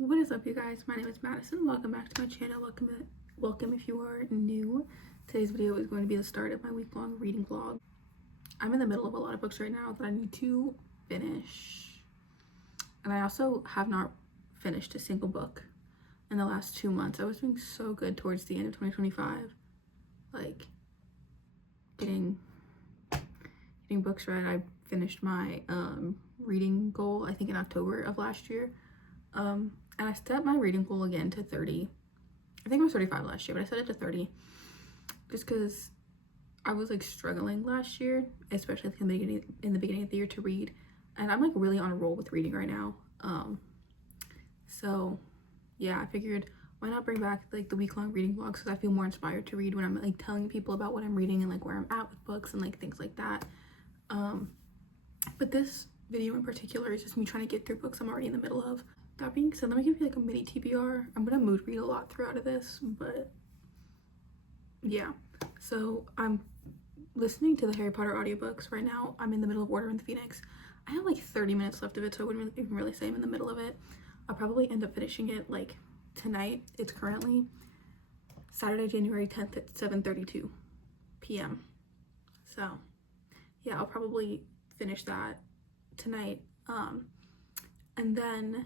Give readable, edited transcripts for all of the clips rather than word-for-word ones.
What is up, you guys? My name is Madison. Welcome back to my channel. Welcome if you are new. Today's video is going to be the start of my week-long reading vlog. I'm in the middle of a lot of books right now that I need to finish. And I also have not finished a single book in the last 2 months. I was doing so good towards the end of 2025. Like, getting books read. I finished my reading goal, I think in October of last year. And I set my reading goal again to 30. I think it was 35 last year, but I set it to 30 just because I was like struggling last year, especially in the beginning of the year to read. And I'm like really on a roll with reading right now. So yeah, I figured why not bring back like the week-long reading vlogs, because I feel more inspired to read when I'm like telling people about what I'm reading and like where I'm at with books and like things like that. But this video in particular is just me trying to get through books I'm already in the middle of. That being said, let me give you like a mini TBR. I'm gonna mood read a lot throughout of this, but yeah. So I'm listening to the Harry Potter audiobooks right now. I'm in the middle of Order in the Phoenix. I have like 30 minutes left of it, so I wouldn't even really say I'm in the middle of it. I'll probably end up finishing it like tonight. It's currently Saturday, January 10th at 7:32 p.m. So yeah, I'll probably finish that tonight. And then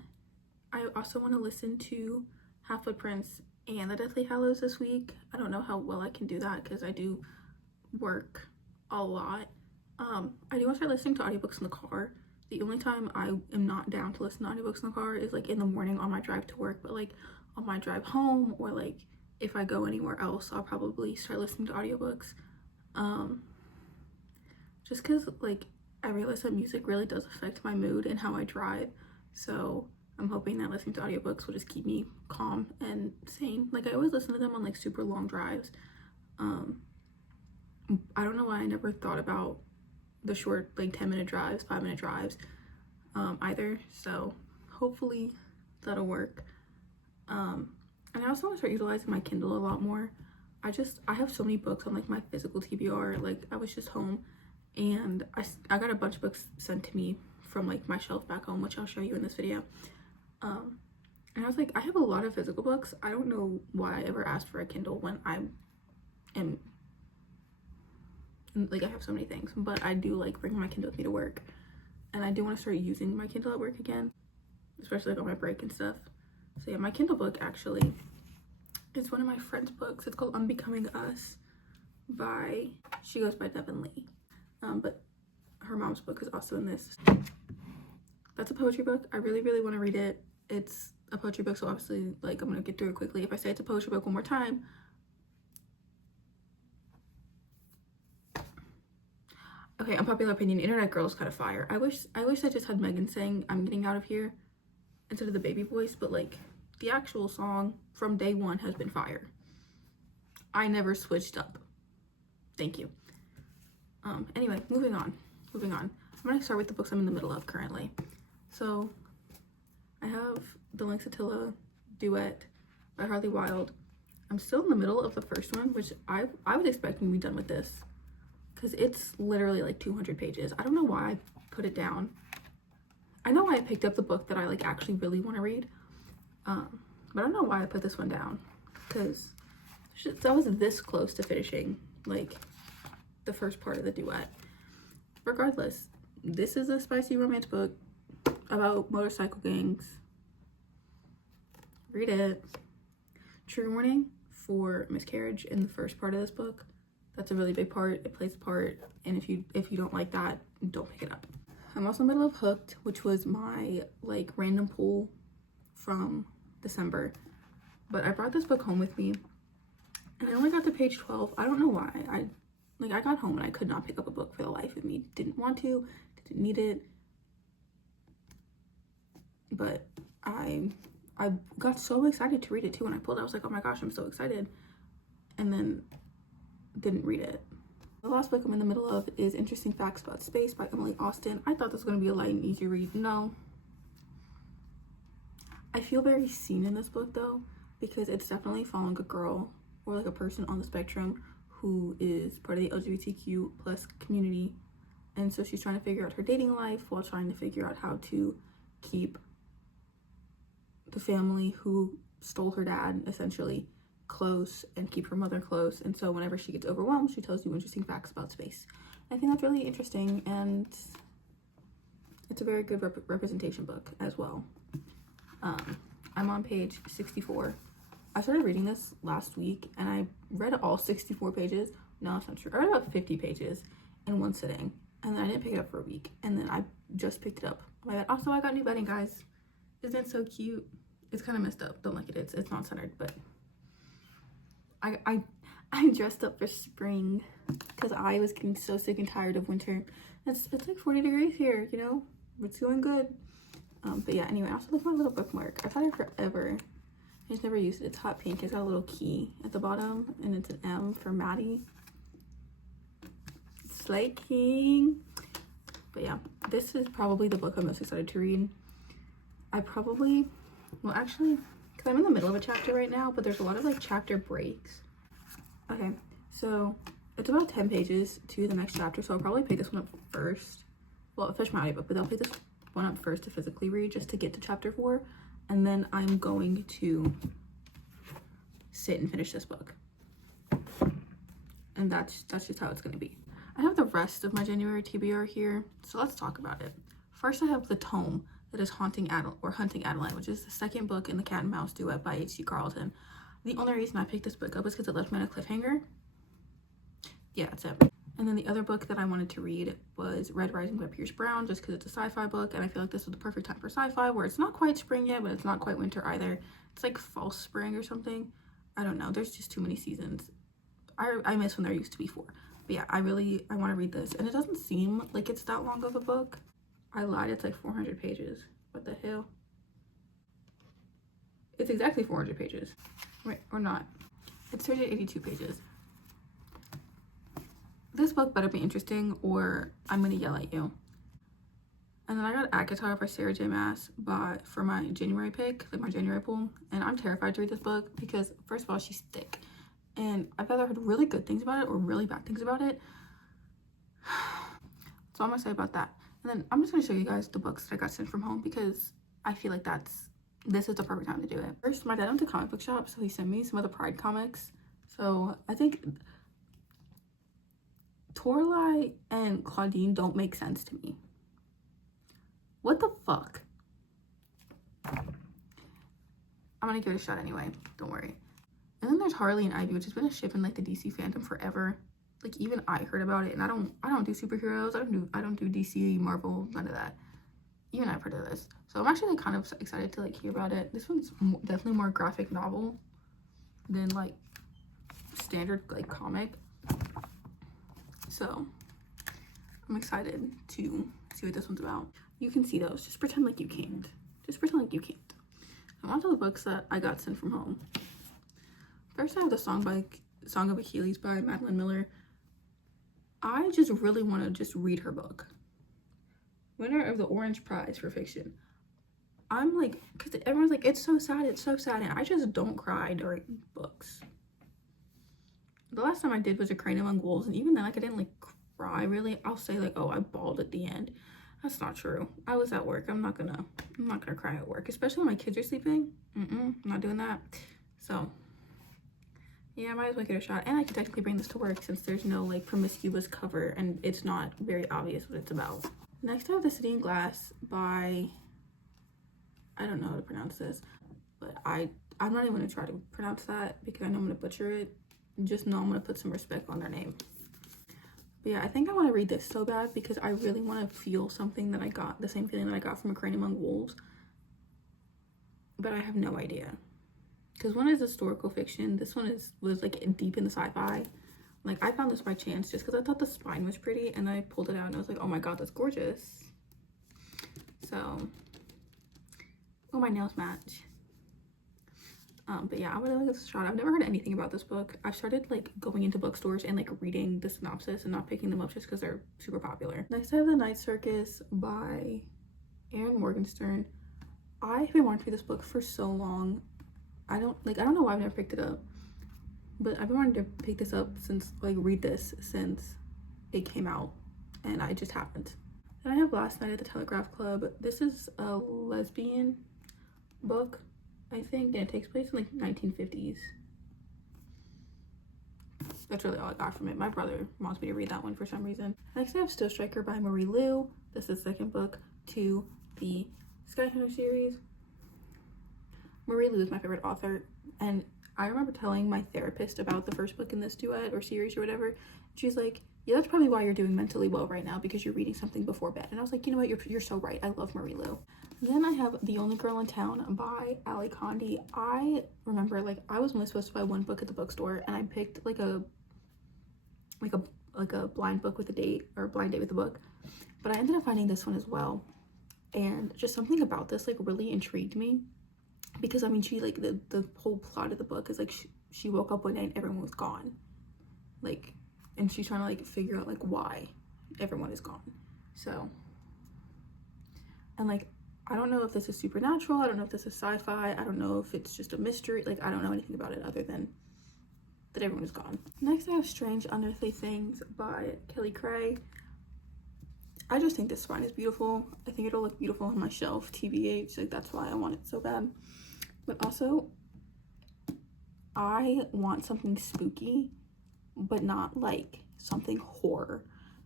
I also want to listen to Half-Blood Prince and The Deathly Hallows this week. I don't know how well I can do that because I do work a lot. I do want to start listening to audiobooks in the car. The only time I am not down to listen to audiobooks in the car is like in the morning on my drive to work, but like on my drive home or like if I go anywhere else, I'll probably start listening to audiobooks. Just because like I realize that music really does affect my mood and how I drive, so I'm hoping that listening to audiobooks will just keep me calm and sane. Like I always listen to them on like super long drives. I don't know why I never thought about the short like 10-minute drives, 5-minute drives either, so hopefully that'll work. And I also want to start utilizing my Kindle a lot more. I have so many books on like my physical TBR. Like I was just home and I got a bunch of books sent to me from like my shelf back home, which I'll show you in this video. And I was like, I have a lot of physical books. I don't know why I ever asked for a Kindle when I am like I have so many things, but I do like bringing my Kindle with me to work, and I do want to start using my Kindle at work again, especially like on my break and stuff. So yeah, my Kindle book actually, it's one of my friend's books. It's called Unbecoming Us she goes by Devin Lee. But her mom's book is also in this. That's a poetry book. I really want to read it. It's a poetry book, so obviously like I'm gonna get through it quickly. If I say it's a poetry book one more time, okay, unpopular opinion, Internet Girl is kind of fire. I wish I just had Megan saying I'm getting out of here instead of the baby voice, but like the actual song from day one has been fire. I never switched up. Thank you. Anyway, moving on. I'm gonna start with the books I'm in the middle of currently. So I have The Lynx Attila duet by Harley Wilde. I'm still in the middle of the first one, which I was expecting to be done with this because it's literally like 200 pages. I don't know why I put it down. I know why I picked up the book that I like actually really want to read, but I don't know why I put this one down, because I was this close to finishing like the first part of the duet. Regardless, this is a spicy romance book about motorcycle gangs. Read it. Trigger warning for miscarriage in the first part of this book. That's a really big part. It plays a part, and if you don't like that, don't pick it up. I'm also in the middle of Hooked, which was my like random pull from December, but I brought this book home with me and I only got to page 12. I don't know why. I got home and I could not pick up a book for the life of me. Didn't want to, didn't need it, but I got so excited to read it too. When I pulled it, I was like, oh my gosh, I'm so excited, and then didn't read it. The last book I'm in the middle of is Interesting Facts About Space by Emily Austen. I thought this was going to be a light and easy read. No. I feel very seen in this book though, because it's definitely following a girl or like a person on the spectrum who is part of the LGBTQ plus community, and so she's trying to figure out her dating life while trying to figure out how to keep the family who stole her dad, essentially, close and keep her mother close. And so whenever she gets overwhelmed, she tells you interesting facts about space. I think that's really interesting, and it's a very good representation book as well. I'm on page 64. I started reading this last week, and I read all 64 pages. No, that's not true. I read about 50 pages in one sitting, and then I didn't pick it up for a week, and then I just picked it up. Also, I got new bedding, guys. Isn't it so cute? It's kind of messed up. Don't like it. It's not centered, but I dressed up for spring because I was getting so sick and tired of winter. It's like 40 degrees here, you know? It's going good. But yeah, anyway, I also like my little bookmark. I've had it forever. I just never used it. It's hot pink. It's got a little key at the bottom, and it's an M for Maddie. Slay King. But yeah, this is probably the book I'm most excited to read. Well, actually, because I'm in the middle of a chapter right now, but there's a lot of like chapter breaks. Okay, so it's about 10 pages to the next chapter, so I'll probably pick this one up first. Well, I'll finish my audiobook, but I'll pick this one up first to physically read just to get to chapter 4, and then I'm going to sit and finish this book. And that's just how it's going to be. I have the rest of my January TBR here, so let's talk about it. First, I have the tome that is Hunting Adeline, which is the second book in the Cat and Mouse duet by H.C. Carlton. The only reason I picked this book up is because it left me on a cliffhanger. Yeah, that's it. And then the other book that I wanted to read was Red Rising by Pierce Brown, just because it's a sci-fi book, and I feel like this was the perfect time for sci-fi, where it's not quite spring yet, but it's not quite winter either. It's like false spring or something. I don't know. There's just too many seasons. I miss when there used to be 4. But yeah, I want to read this, and it doesn't seem like it's that long of a book. I lied, it's like 400 pages. What the hell? It's exactly 400 pages. Wait, or not. It's 382 pages. This book better be interesting or I'm gonna yell at you. And then I got ACOTAR by Sarah J Maas for my January pick, like my January pool. And I'm terrified to read this book because, first of all, she's thick. And I've either heard really good things about it or really bad things about it. That's all I'm gonna say about that. And then I'm just gonna show you guys the books that I got sent from home because I feel like this is the perfect time to do it. First, my dad went to comic book shop, so he sent me some of the Pride comics. So I think Torlai and Claudine don't make sense to me. What the fuck? I'm gonna give it a shot anyway, don't worry. And then there's Harley and Ivy, which has been a ship in like the DC fandom forever. Like even I heard about it, and I don't do superheroes. I don't do DC, Marvel, none of that. Even I've heard of this, so I'm actually like, kind of excited to like hear about it. This one's definitely more graphic novel than like standard like comic. So I'm excited to see what this one's about. You can see those. Just pretend like you can't. Just pretend like you can't. I'm on to the books that I got sent from home. First, I have the Song of Achilles by Madeline Miller. I just really want to just read her book. Winner of the Orange Prize for Fiction. I'm like, because everyone's like, it's so sad, and I just don't cry during books. The last time I did was A Crane Among Wolves, and even then, like, I didn't like cry really. I'll say like, oh, I bawled at the end. That's not true. I was at work. I'm not gonna cry at work, especially when my kids are sleeping. I'm not doing that. So yeah, I might as well give it a shot. And I can technically bring this to work since there's no like promiscuous cover and it's not very obvious what it's about. Next, I have The City in Glass by, I don't know how to pronounce this, but I'm not even gonna try to pronounce that because I know I'm gonna butcher it. Just know I'm gonna put some respect on their name. But yeah, I think I want to read this so bad because I really want to feel something that I got, the same feeling that I got from A Crane Among Wolves. But I have no idea. Because one is historical fiction. This one was like deep in the sci-fi. Like I found this by chance just because I thought the spine was pretty and I pulled it out and I was like, oh my god, that's gorgeous. So, oh, my nails match. But yeah, I'm gonna give this a shot. I've never heard anything about this book. I've started like going into bookstores and like reading the synopsis and not picking them up just because they're super popular. Next, I have The Night Circus by Erin Morgenstern. I've been wanting to read this book for so long. I don't know why I've never picked it up, but I've been wanting to pick this up read this since it came out, and I just haven't. Then I have Last Night at the Telegraph Club. This is a lesbian book. I think, and it takes place in like 1950s. That's really all I got from it. My brother wants me to read that one for some reason. Next I have Still Striker by Marie Lu. This is the second book to the Sky Hunter series. Marie Lu is my favorite author, and I remember telling my therapist about the first book in this duet or series or whatever. She's like, yeah, that's probably why you're doing mentally well right now, because you're reading something before bed. And I was like, you know what, you're so right. I love Marie Lu. Then I have The Only Girl in Town by Ali Condi. I remember, like, I was only supposed to buy one book at the bookstore, and I picked like a blind book with a date, or a blind date with a book, but I ended up finding this one as well. And just something about this like really intrigued me, because I mean, she like the whole plot of the book is like she woke up one night and everyone was gone, like, and she's trying to like figure out like why everyone is gone. So, and like, I don't know if this is supernatural, I don't know if this is sci-fi, I don't know if it's just a mystery, like I don't know anything about it other than that everyone is gone. Next I have Strange Unearthly Things by Kelly Craig. I just think this spine is beautiful. I think it'll look beautiful on my shelf, TBH, like that's why I want it so bad. But also, I want something spooky, but not like something horror.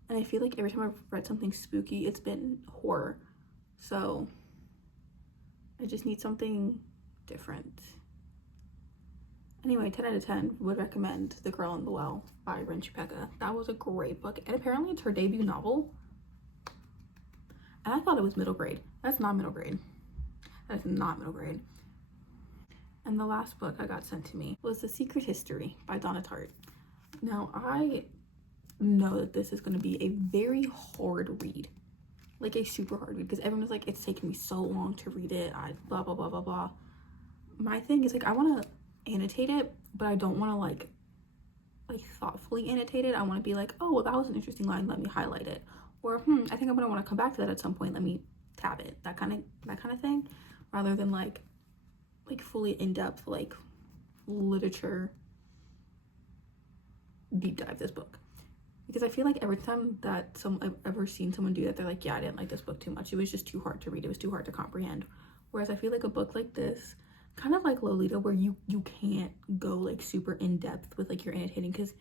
And I feel like every time I've read something spooky, it's been horror. So I just need something different. Anyway, 10 out of 10 would recommend The Girl in the Well by Rin Chupeca. That was a great book, and apparently it's her debut novel. And I thought it was middle grade. That's not middle grade. That is not middle grade. And the last book I got sent to me was The Secret History by Donna Tartt. Now, I know that this is going to be a very hard read. Like a super hard read, because everyone was like, it's taken me so long to read it. Blah, blah, blah, blah, blah. My thing is like, I want to annotate it, but I don't want to like thoughtfully annotate it. I want to be like, oh, well, that was an interesting line, let me highlight it. Or I think I'm gonna want to come back to that at some point, let me tab it. That kind of thing, rather than like fully in-depth like literature deep dive this book. Because I feel like every time that I've ever seen someone do that, they're like, yeah, I didn't like this book too much, it was just too hard to read, it was too hard to comprehend. Whereas I feel like a book like this, kind of like Lolita, where you can't go like super in-depth with like your annotating, because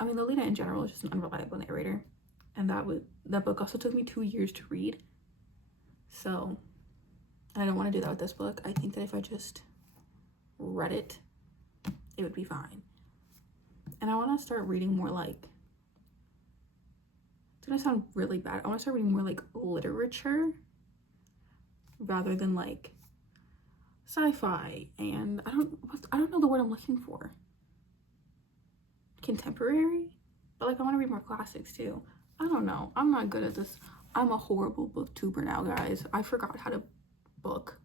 I mean, Lolita in general is just an unreliable narrator, and that book also took me 2 years to read. So I don't want to do that with this book. I think that if I just read it, it would be fine. And I want to start reading more like, it's gonna sound really bad, I want to start reading more like literature rather than like sci-fi, and I don't know the word I'm looking for. Contemporary? But like, I want to read more classics too. I don't know. I'm not good at this. I'm a horrible booktuber now, guys. I forgot how to book.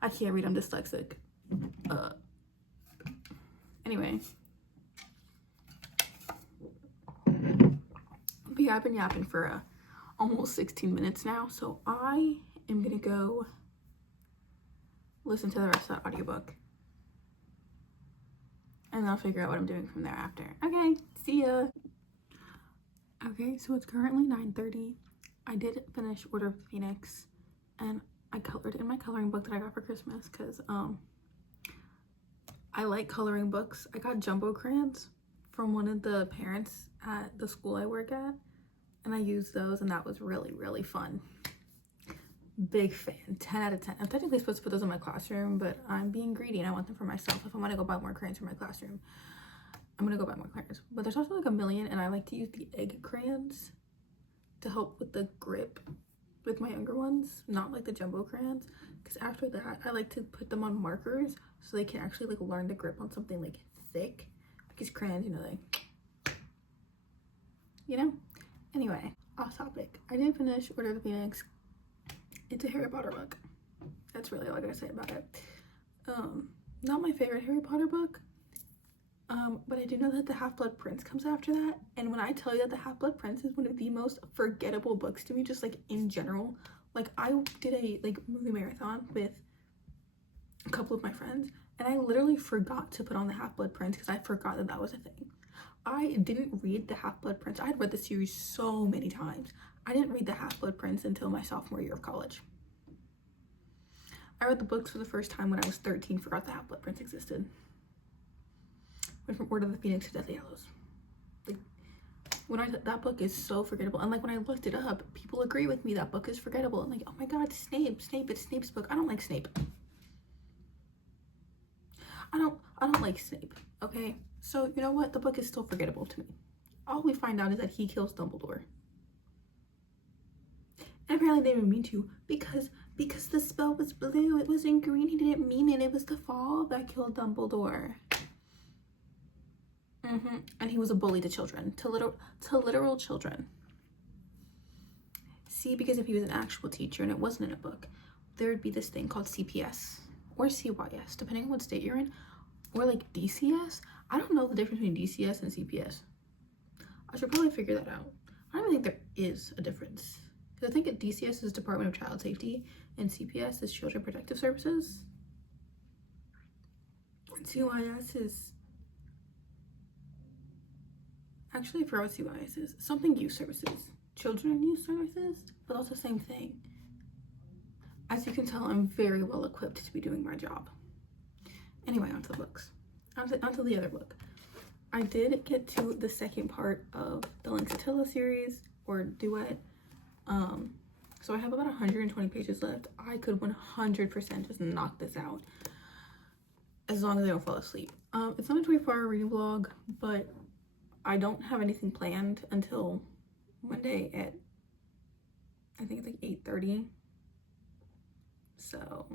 I can't read, I'm dyslexic. Anyway. But yeah, I've been yapping for almost 16 minutes now, so I am gonna go listen to the rest of that audiobook. And I'll figure out what I'm doing from there after. Okay, see ya. Okay, so it's currently 9:30. I did finish Order of the Phoenix, and I colored in my coloring book that I got for Christmas, because I like coloring books. I got jumbo crayons from one of the parents at the school I work at, and I used those, and that was really, really fun. Big fan. 10 out of 10. I'm technically supposed to put those in my classroom, but I'm being greedy and I want them for myself. If I want to go buy more crayons for my classroom, I'm gonna go buy more crayons. But there's also like a million, and I like to use the egg crayons to help with the grip with my younger ones, not like the jumbo crayons, because after that I like to put them on markers so they can actually like learn to grip on something like thick, because crayons, anyway, off topic. I did finish Order of the Phoenix. It's a Harry Potter book. That's really all I gotta say about it. Not my favorite Harry Potter book, but I do know that the Half-Blood Prince comes after that, and when I tell you that the Half-Blood Prince is one of the most forgettable books to me, just like in general, like I did a movie marathon with a couple of my friends, and I literally forgot to put on the Half-Blood Prince because I forgot that was a thing. I didn't read the Half-Blood Prince. I had read the series so many times. I didn't read the Half-Blood Prince until my sophomore year of college. I read the books for the first time when I was 13, forgot the Half-Blood Prince existed. Went from Order of the Phoenix to Deathly Hallows. Like, that book is so forgettable. And like when I looked it up, people agree with me that book is forgettable. And like, oh my god, Snape, it's Snape's book. I don't like Snape. I don't like Snape, okay? So you know what? The book is still forgettable to me. All we find out is that he kills Dumbledore. And apparently they didn't mean to, because the spell was blue. It wasn't green. He didn't mean it. It was the fall that killed Dumbledore. And he was a bully to children, to literal children. See, because if he was an actual teacher and it wasn't in a book, there would be this thing called CPS or CYS, depending on what state you're in, or like DCS. I don't know the difference between DCS and CPS. I should probably figure that out. I don't even think there is a difference. Because I think DCS is Department of Child Safety and CPS is Children Protective Services. And CYS is... Actually, I forgot what CYS is. Something youth services. Children and youth services? But that's the same thing. As you can tell, I'm very well equipped to be doing my job. Anyway, onto the books. Onto the other book. I did get to the second part of the Lynx Attila series, or duet. So I have about 120 pages left. I could 100% just knock this out. As long as I don't fall asleep. It's not a 24-hour reading vlog, but I don't have anything planned until Monday at, I think it's like 8:30. So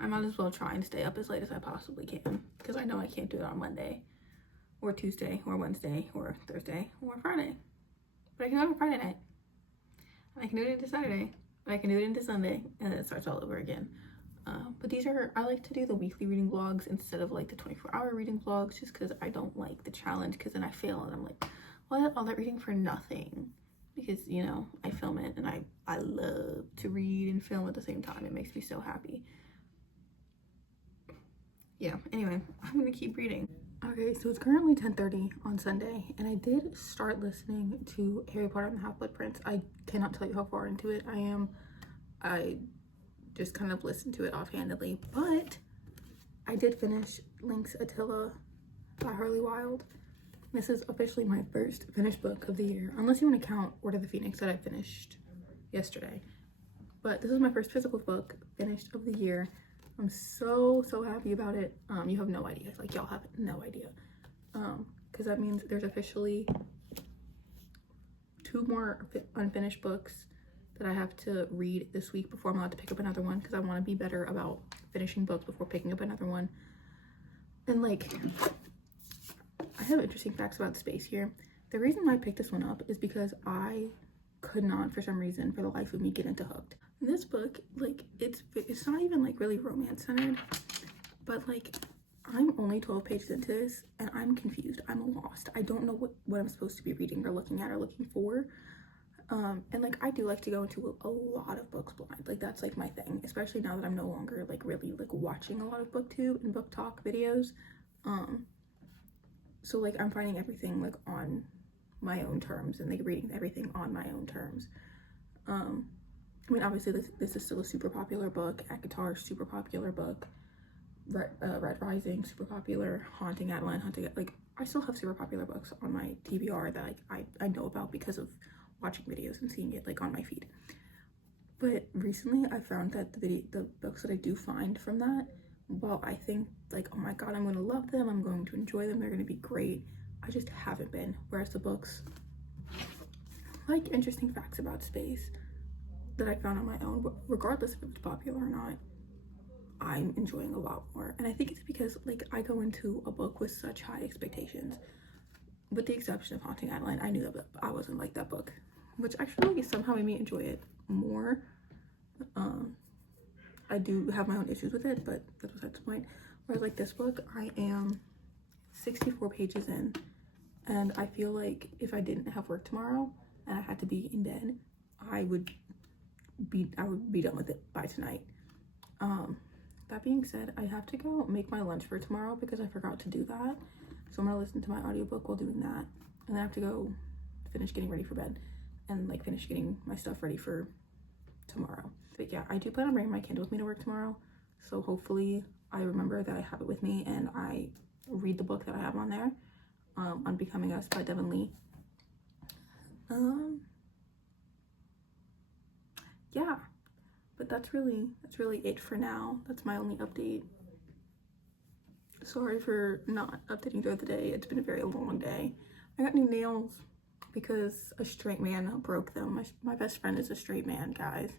I might as well try and stay up as late as I possibly can, because I know I can't do it on Monday or Tuesday or Wednesday or Thursday or Friday. But I can do it on Friday night. And I can do it into Saturday. But I can do it into Sunday, and then it starts all over again. But these are, I like to do the weekly reading vlogs instead of like the 24-hour reading vlogs, just because I don't like the challenge, because then I fail and I'm like, what, all that reading for nothing? Because, you know, I film it and I love to read and film at the same time. It makes me so happy. Yeah, anyway, I'm gonna keep reading. Okay, so it's currently 10:30 on Sunday, and I did start listening to Harry Potter and the Half-Blood Prince. I cannot tell you how far into it I am. I just kind of listened to it offhandedly, but I did finish Lynx Attila by Harley Wilde. This is officially my first finished book of the year, unless you want to count Order of the Phoenix that I finished yesterday. But this is my first physical book finished of the year. I'm so happy about it. You have no idea. Like, y'all have no idea. Because that means there's officially 2 more unfinished books that I have to read this week before I'm allowed to pick up another one, because I want to be better about finishing books before picking up another one. And like, I have interesting facts about space here. The reason why I picked this one up is because I could not, for some reason, for the life of me, get into Hooked. This book, like, it's not even like really romance centered, but like, I'm only 12 pages into this and I'm confused. I'm lost. I don't know what I'm supposed to be reading or looking at or looking for. And like, I do like to go into a lot of books blind. Like, that's like my thing, especially now that I'm no longer like really like watching a lot of booktube and book talk videos. So like, I'm finding everything like on my own terms and like reading everything on my own terms. I mean, obviously this is still a super popular book. ACOTAR, super popular book. Red Rising, super popular. Haunting Adeline, like, I still have super popular books on my TBR that like I know about because of watching videos and seeing it like on my feed. But recently I found that the books that I do find from that, well, I think like, oh my god, I'm gonna love them, I'm going to enjoy them, they're gonna be great, I just haven't been. Whereas the books, like interesting facts about space, that I found on my own, regardless if it's popular or not, I'm enjoying a lot more. And I think it's because like, I go into a book with such high expectations. With the exception of Haunting Adeline, I knew that I wasn't like that book, which actually somehow made me enjoy it more. I do have my own issues with it, but that's besides the point. Whereas like this book, I am 64 pages in, and I feel like if I didn't have work tomorrow and I had to be in bed, I would be done with it by tonight. That being said, I have to go make my lunch for tomorrow because I forgot to do that. So I'm gonna listen to my audiobook while doing that, and then I have to go finish getting ready for bed. and like finish getting my stuff ready for tomorrow. But yeah, I do plan on bringing my Kindle with me to work tomorrow, so hopefully I remember that I have it with me and I read the book that I have on there, Unbecoming Us by Devin Lee. Yeah, but that's really it for now. That's my only update. Sorry for not updating throughout the day. It's been a very long day. I got new nails because a straight man broke them. My best friend is a straight man, guys,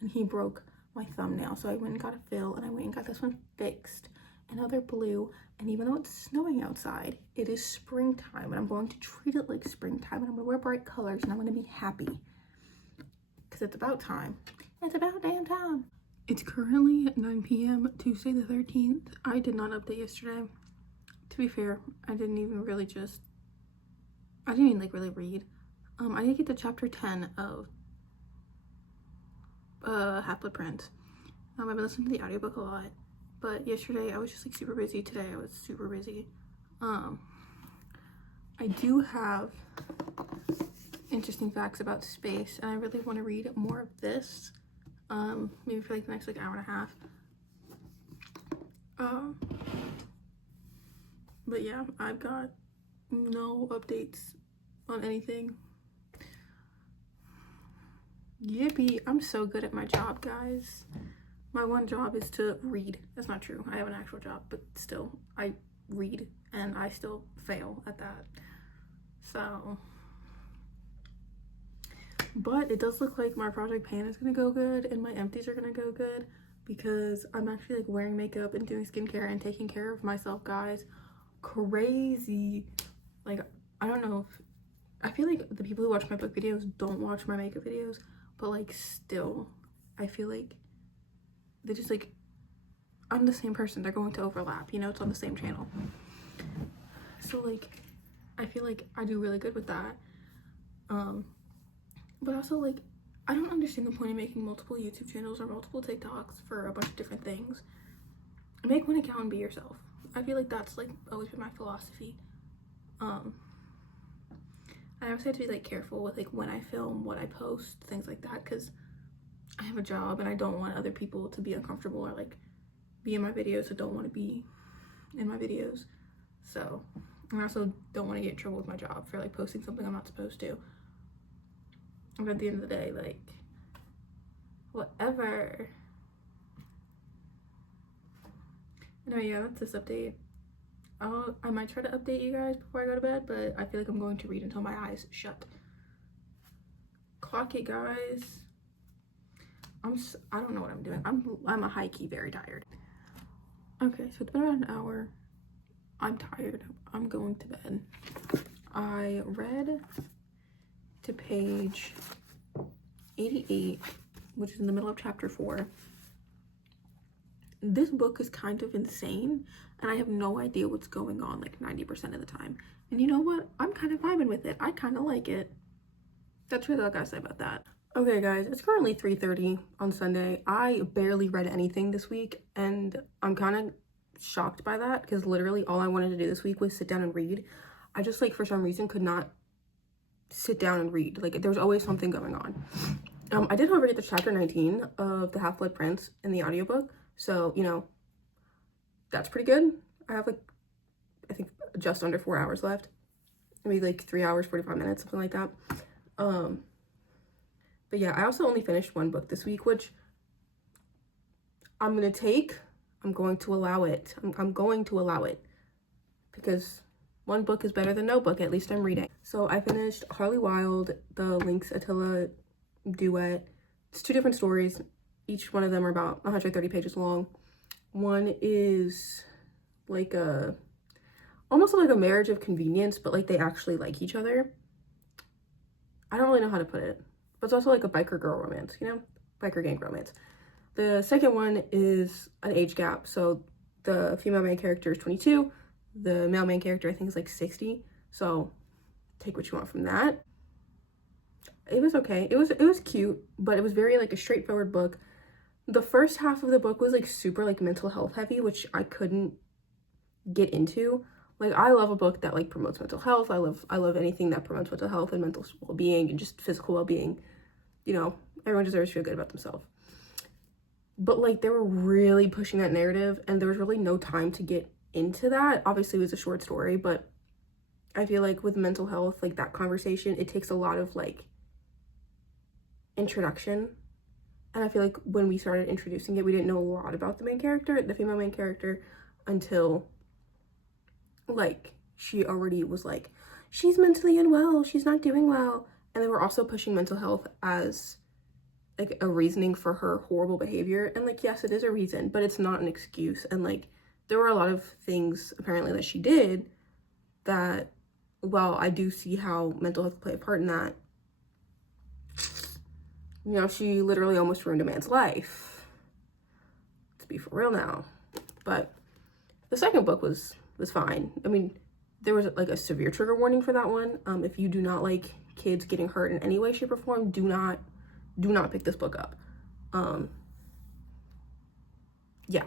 and he broke my thumbnail. So I went and got a fill, and I went and got this one fixed. And now they're blue, and even though it's snowing outside, it is springtime, and I'm going to treat it like springtime, and I'm gonna wear bright colors, and I'm gonna be happy because it's about time. It's about damn time. It's currently 9 p.m. Tuesday the 13th. I did not update yesterday. To be fair, I didn't even really like really read. I did get to chapter 10 of Half-Blood Prince. I've been listening to the audiobook a lot, but yesterday I was just like super busy. Today I was super busy. I do have interesting facts about space, and I really want to read more of this. Maybe for like the next like hour and a half. But yeah, I've got no updates on anything. Yippee, I'm so good at my job, guys. My one job is to read. That's not true. I have an actual job, but still, I read and I still fail at that. So, but it does look like my project pan is gonna go good and my empties are gonna go good because I'm actually like wearing makeup and doing skincare and taking care of myself, guys. Crazy. Like, I don't know if I feel like the people who watch my book videos don't watch my makeup videos, but like still I feel like they just like, I'm the same person. They're going to overlap, you know, it's on the same channel. So like I feel like I do really good with that. But also like I don't understand the point of making multiple YouTube channels or multiple TikToks for a bunch of different things. Make one account and be yourself. I feel like that's like always been my philosophy. I also have to be like careful with like when I film, what I post, things like that, because I have a job and I don't want other people to be uncomfortable or like be in my videos that don't want to be in my videos. So I also don't want to get in trouble with my job for like posting something I'm not supposed to. But at the end of the day, like, whatever. Anyway, yeah, that's this update. I might try to update you guys before I go to bed, but I feel like I'm going to read until my eyes shut. Clock it, guys. I don't know what I'm doing. I'm a high-key very tired. Okay, so it's been about an hour. I'm tired. I'm going to bed. I read to page 88, which is in the middle of chapter 4. This book is kind of insane, and I have no idea what's going on like 90% of the time. And you know what? I'm kind of vibing with it. I kind of like it. That's really all I gotta say about that. Okay, guys, it's currently 3:30 on Sunday. I barely read anything this week, and I'm kind of shocked by that because literally all I wanted to do this week was sit down and read. I just like for some reason could not sit down and read. Like there was always something going on. I did however get to chapter 19 of the Half-Blood Prince in the audiobook, so you know that's pretty good. I have like I think just under 4 hours left, maybe like 3 hours 45 minutes, something like that. But yeah, I also only finished one book this week, which I'm going to allow it. I'm going to allow it because one book is better than no book. At least I'm reading. So I finished Harley Wilde, the Lynx Attila duet. It's 2 different stories. Each one of them are about 130 pages long. One is like almost like a marriage of convenience, but like they actually like each other. I don't really know how to put it, but it's also like a biker girl romance, you know, biker gang romance. The second one is an age gap. So the female main character is 22. The male main character, I think, is like 60. So take what you want from that. It was okay. It was cute, but it was very like a straightforward book. The first half of the book was like super like mental health heavy, which I couldn't get into. Like, I love a book that like promotes mental health. I love anything that promotes mental health and mental well-being and just physical well-being. You know, everyone deserves to feel good about themselves. But like, they were really pushing that narrative, and there was really no time to get into that. Obviously, it was a short story, but I feel like with mental health, like that conversation, it takes a lot of like introduction. And I feel like when we started introducing it, we didn't know a lot about the main character, the female main character, until like she already was like, she's mentally unwell, she's not doing well. And they were also pushing mental health as like a reasoning for her horrible behavior. And like, yes, it is a reason, but it's not an excuse. And like, there were a lot of things apparently that she did that, well, I do see how mental health play a part in that. You know, she literally almost ruined a man's life. Let's be for real now. But the second book was fine. I mean, there was like a severe trigger warning for that one. If you do not like kids getting hurt in any way, shape, or form, do not pick this book up. Yeah.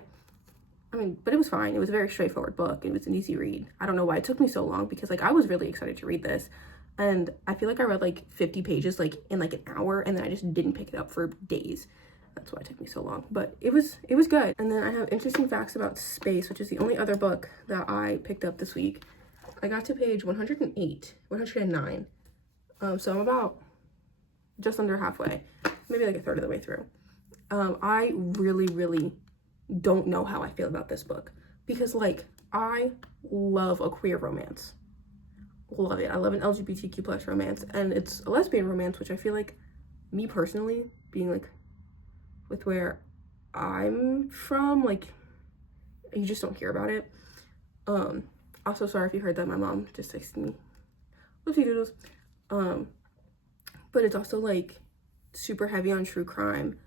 I mean, but it was fine. It was a very straightforward book. It was an easy read. I don't know why it took me so long, because like I was really excited to read this. And I feel like I read like 50 pages like in like an hour, and then I just didn't pick it up for days. That's why it took me so long, but it was good. And then I have interesting facts about space, which is the only other book that I picked up this week. I got to page 109. So I'm about just under halfway, maybe like a third of the way through. I really don't know how I feel about this book, because like I love a queer romance. Love it. I love an LGBTQ plus romance, and it's a lesbian romance, which I feel like, me personally, being like with where I'm from, like you just don't hear about it. Also, sorry if you heard that, my mom just texted me. Whoopsie doodles. But it's also like super heavy on true crime.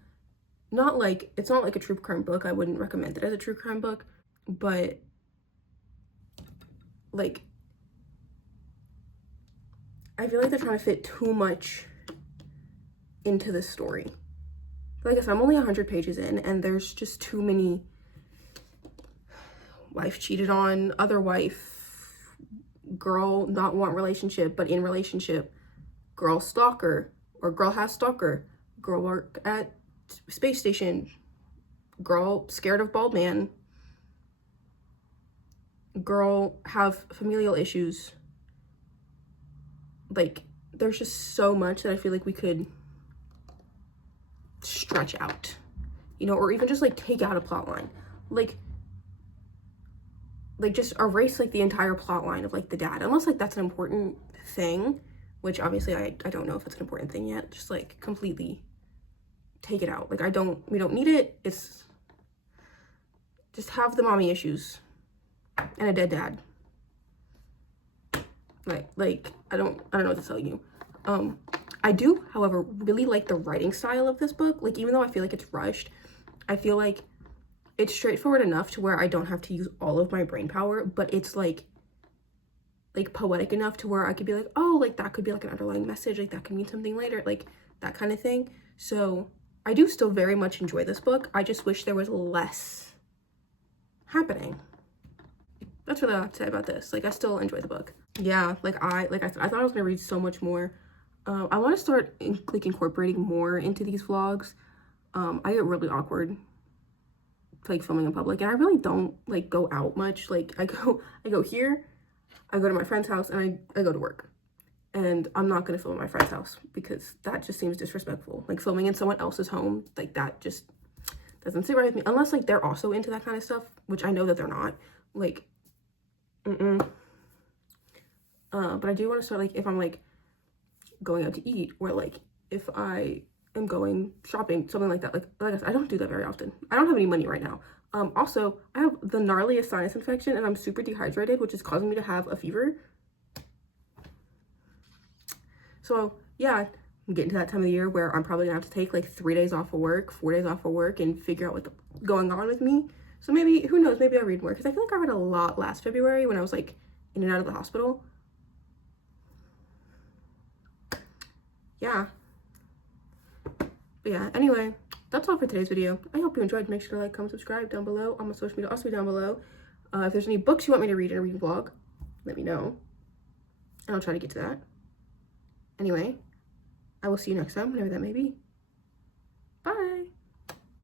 It's not like a true crime book. I wouldn't recommend it as a true crime book, but like I feel like they're trying to fit too much into this story. Like I said, I'm only 100 pages in, and there's just too many wife cheated on, other wife, girl not want relationship but in relationship, girl stalker, or girl has stalker, girl work at space station, girl scared of bald man, girl have familial issues. Like, there's just so much that I feel like we could stretch out, you know, or even just like take out a plot line, like just erase like the entire plot line of like the dad, unless like that's an important thing, which obviously I don't know if it's an important thing yet. Just like completely take it out. Like we don't need it. It's just have the mommy issues and a dead dad. Like I don't know what to tell you. I do, however, really like the writing style of this book. Like, even though I feel like it's rushed, I feel like it's straightforward enough to where I don't have to use all of my brain power, but it's like poetic enough to where I could be like, oh, like that could be like an underlying message, like that could mean something later, like that kind of thing. So I do still very much enjoy this book. I just wish there was less happening. That's what I have to say about this. Like, I still enjoy the book. Yeah, like I said, I thought I was gonna read so much more. I want to start incorporating more into these vlogs. I get really awkward like filming in public, and I really don't like go out much. Like I go here, I go to my friend's house, and I go to work. And I'm not gonna film at my friend's house because that just seems disrespectful. Like, filming in someone else's home, like that just doesn't sit right with me, unless like they're also into that kind of stuff, which I know that they're not. Like, but I do want to start, like, if I'm like going out to eat, or like if I am going shopping, something like that. Like I said, I don't do that very often. I don't have any money right now. Also, I have the gnarliest sinus infection, and I'm super dehydrated, which is causing me to have a fever. So yeah, I'm getting to that time of the year where I'm probably gonna have to take like 3 days off of work, 4 days off of work, and figure out what's going on with me. So maybe, who knows, maybe I'll read more, because I feel like I read a lot last February when I was like in and out of the hospital. Yeah. But yeah, anyway, that's all for today's video. I hope you enjoyed. Make sure to like, comment, subscribe down below. All my social media also be down below. If there's any books you want me to read in a reading vlog, let me know. And I'll try to get to that. Anyway, I will see you next time, whenever that may be.